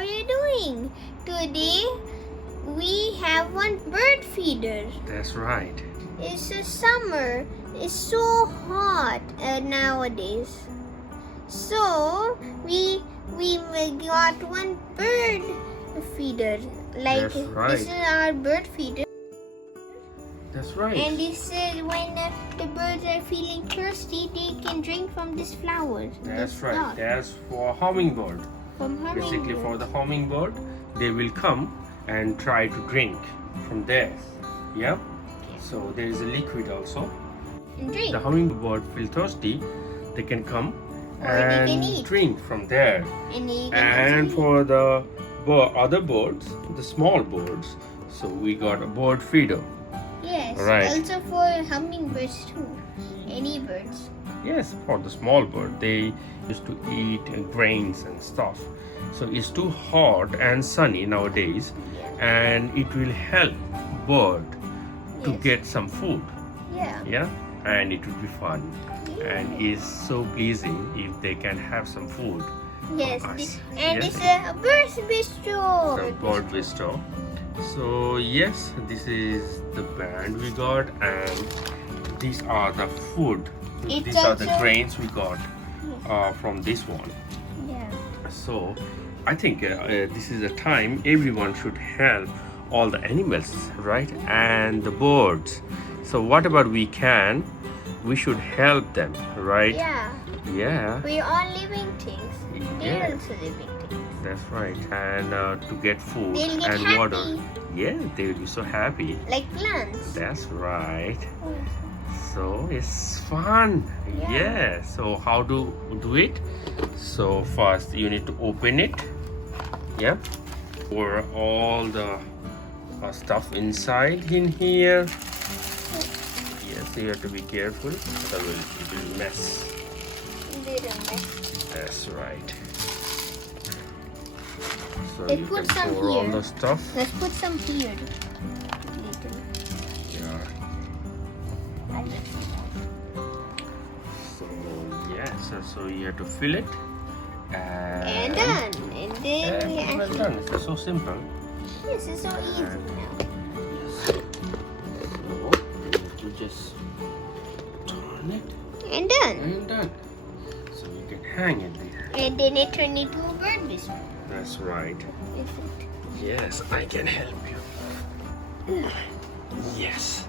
are you doing? Today we have one bird feeder. That's right. It's a summer. It's so hot nowadays. So we got one bird feeder. Like That's right. this is our bird feeder. That's right. And this is when the birds are feeling thirsty, they can drink from this flower. That's this right. dot. That's for hummingbird. From Basically, for hummingbird. the hummingbird, they will come and try to drink from there. Yeah. So there is a liquid also. And drink. The hummingbird feel thirsty, they can come Or they can and eat. drink from there. And you can And also for the other birds, the small birds, so we got a bird feeder. yes. Right. Also for hummingbirds too. Any birds. Yes, for the small bird, they used to eat grains and stuff. So it's too hot and sunny nowadays, and it will help bird to Yes. get some food. Yeah. Yeah, and it would be fun, and it's so pleasing if they can have some food. Yes. Nice. And Yes. it's a bird bistro. The bird bistro. So yes, this is the band we got, and these are the food. It's These are the also- grains we got from this one. Yeah. So I think this is a time everyone should help all the animals, right? And the birds. So whatever we can, we should help them, right? Yeah. Yeah, We are living things. They're Yeah. also living things. that's right. And to get food They'll get and happy. water. Yeah, they will be so happy. Like plants. That's right. So it's fun. Yeah. Yeah. So how to do it? So first you need to open it. Yeah. Pour all the stuff inside in here. Yes, you have to be careful, otherwise it will mess. Little mess. That's right. So Let's you put can some pour all here. the stuff. Let's put some here. Little. Yeah. So yes, so you have to fill it. And done. And then we And well actually. done. It's so simple. Yes, it's so easy now. So you have to just turn it And done. and done. So you can hang it there. And then it turned into a bird bistro. That's right. Is it? Yes, I can help you. Yes.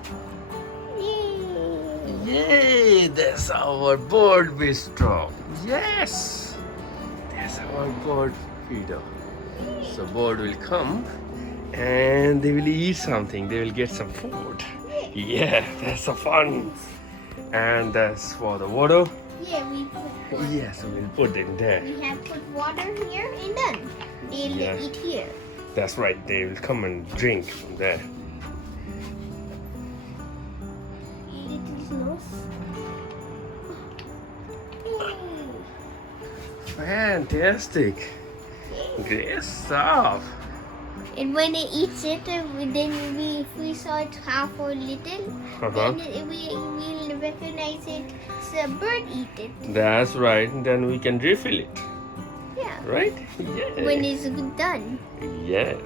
Yay. Yay! That's our bird bistro. Yes. That's our bird feeder. So bird will come and they will eat something. They will get some food. Yeah, that's so fun. And that's for the water. Yeah, we put water. Yes, we'll put it there. We have put water here and done. They'll Yeah. eat here. That's right. They will come and drink from there. Eat it his nose. Yay. Fantastic. Great stuff. And when it eats it, then if we saw it half or little, Uh-huh. then we'll recognize it's a bird eat it. That's right. Then we can refill it. Yeah. Right? Yeah. When it's done. Yes.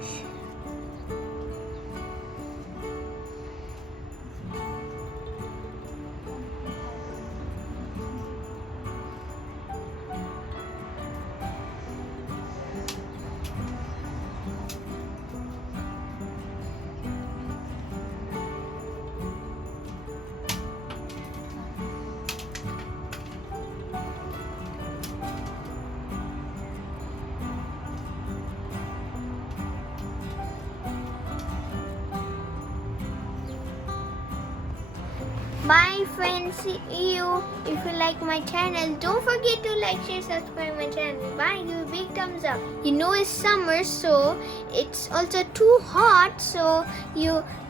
Bye friends, see you. If you like my channel, don't forget to like, share, subscribe my channel. Bye, give a big thumbs up. You know it's summer, so it's also too hot, so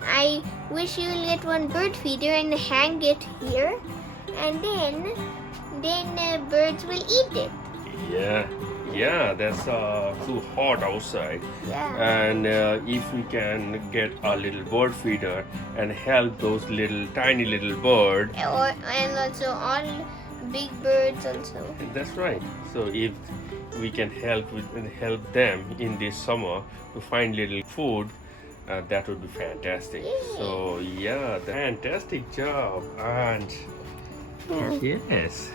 I wish you'll get one bird feeder and hang it here, and then birds will eat it. Yeah, that's too hot outside. Yeah. And if we can get a little bird feeder and help those tiny little bird, And also all big birds also. that's right. So if we can help them in this summer to find little food, that would be fantastic. So yeah, fantastic job. And yes,